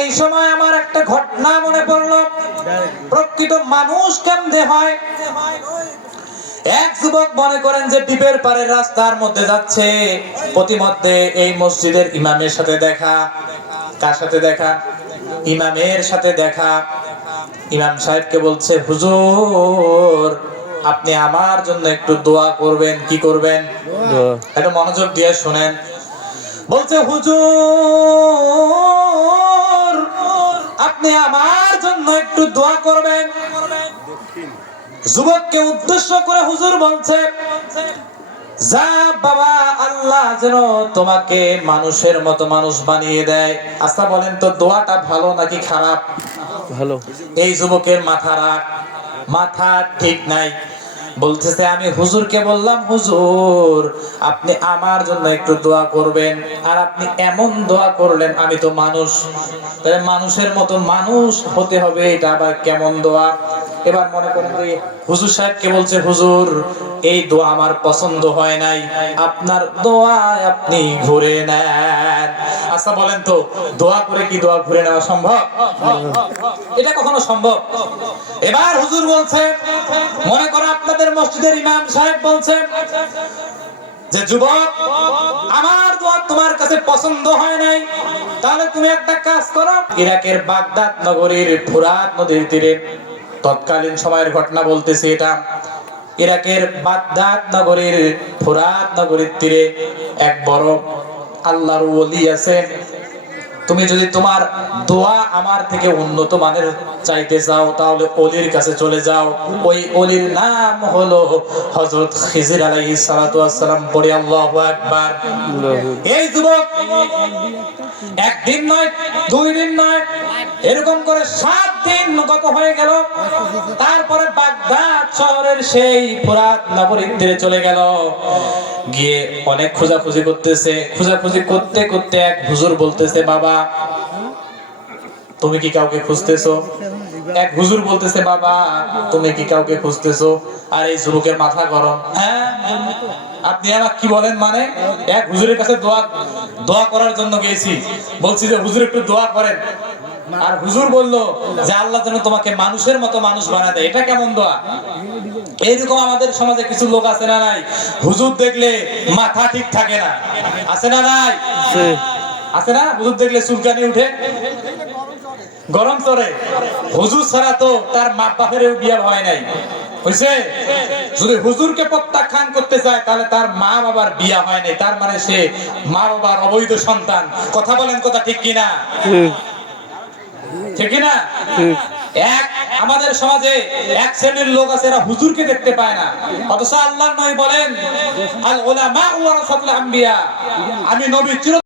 এই সময় আমার একটা ঘটনা মনে পড়লো, প্রকৃত মানুষ কেমনে হয়। এক যুবক মনে করেন যে দ্বীপের পারে রাস্তার মধ্যে যাচ্ছে, প্রতিমধ্যে এই মসজিদের ইমামের সাথে দেখা। কার সাথে দেখা? ইমামের সাথে দেখা। ইমাম সাহেবকে বলছে, হুজুর আপনি আমার জন্য একটু দোয়া করবেন। কি করবেন? একটু মনোযোগ দিয়ে শুনেন। বলছে, হুজুর আপনি আমার জন্য একটু দোয়া করবেন। যুবককে উদ্দেশ্য করে হুজুর বলছে, যা বাবা, আল্লাহ যেন তোমাকে মানুষের মতো মানুষ বানিয়ে দেয়। আচ্ছা বলেন তো, দোয়াটা ভালো নাকি খারাপ? ভালো। এই যুবকের মাথা ঠিক নাই। বলতেছে, আমি হুজুরকে বললাম, হুজুর আপনি আমার জন্য একটু দোয়া করবেন, আর আপনি এমন দোয়া করলেন, আমি তো মানুষ, তাহলে মানুষের মতো মানুষ হতে হবে, এটা আবার কেমন দোয়া? এবার মনে করেন যে হুজুর সাহেবকে বলছে, হুজুর এই দোয়া আমার পছন্দ হয় নাই, আপনার দোয়ায় আপনি ঘুরে নেন। আচ্ছা বলেন তো, দোয়া করে কি দোয়া ঘুরে নেওয়া সম্ভব? এটা কখনো সম্ভব? এবার হুজুর বলছে, মনে করো আপনাদের মসজিদের ইমাম সাহেব বলছে যে, যুবক আমার দোয়া তোমার কাছে পছন্দ হয় নাই, তাহলে তুমি একটা কাজ করো। ইরাকের বাগদাদ নগরীর ফুরাত নদীর তীরে, তৎকালীন সময়ের ঘটনা বলতেছি এটা, ইরাকের বাগদাদ নগরীর ফুরাত নগরীর তীরে এক বড় আল্লাহর ওলি আছে। তুমি যদি তোমার দোয়া আমার থেকে উন্নত মানের চাইতে চাও, তাহলে ওলির কাছে চলে যাও। ওই ওলির নাম হলো হযরত খিজির আলাইহিস সালাতু ওয়াস সালাম। পড়ি আল্লাহু আকবার। এই যুবক একদিন নয়, 2 দিন নয়, এরকম করে 7 দিন গত হয়ে গেল। তারপরে বাগদাদ শহরের সেই ফুরাত নগরীর তীরে চলে গেল। গিয়ে অনেক খোঁজাখুঁজি করতেছে। খোঁজাখুঁজি করতে করতে এক হুজুর বলতেছে, বাবা তুমি কি কাউকে খুঁজতেছো? এক হুজুর বলতেছে, বাবা তুমি কি কাউকে খুঁজতেছো? আর এই যুবকের মাথা গরম। হ্যাঁ আপনি আমাকে কি বলেন? মানে এক হুজুরের কাছে দোয়া করার জন্য গেছি, বলছি যে হুজুর একটু দোয়া করেন, আর হুজুর বললো যে আল্লাহ যেন তোমাকে মানুষের মতো মানুষ বানায় দেয়। এটা কেমন দোয়া? এইরকম আমাদের সমাজে কিছু লোক আছে না নাই? হুজুর দেখলে মাথা ঠিক থাকে না, আছে না নাই? আছে না? হুজুর দেখলে চুলকানি উঠে, গরম চড়ে। হুজুর ছাড়া তো তার মা বাপেরও বিয়ে হয় নাই, হইছে? যদি হুজুরকে প্রত্যাখ্যান করতে চায়, তাহলে তার মা বাবার বিয়ে হয় নাই, তার মানে সে মা বাবার অবৈধ সন্তান। কথা বলেন, কথা ঠিক কিনা? ঠিক কিনা? আমাদের সমাজে এক শ্রেণীর লোক আছে, এরা হুজুরকে দেখতে পায় না, অথচ আল্লাহর নবী বলেন, আল উলামা ওয়ারাসাতুল আম্বিয়া, আমি নবী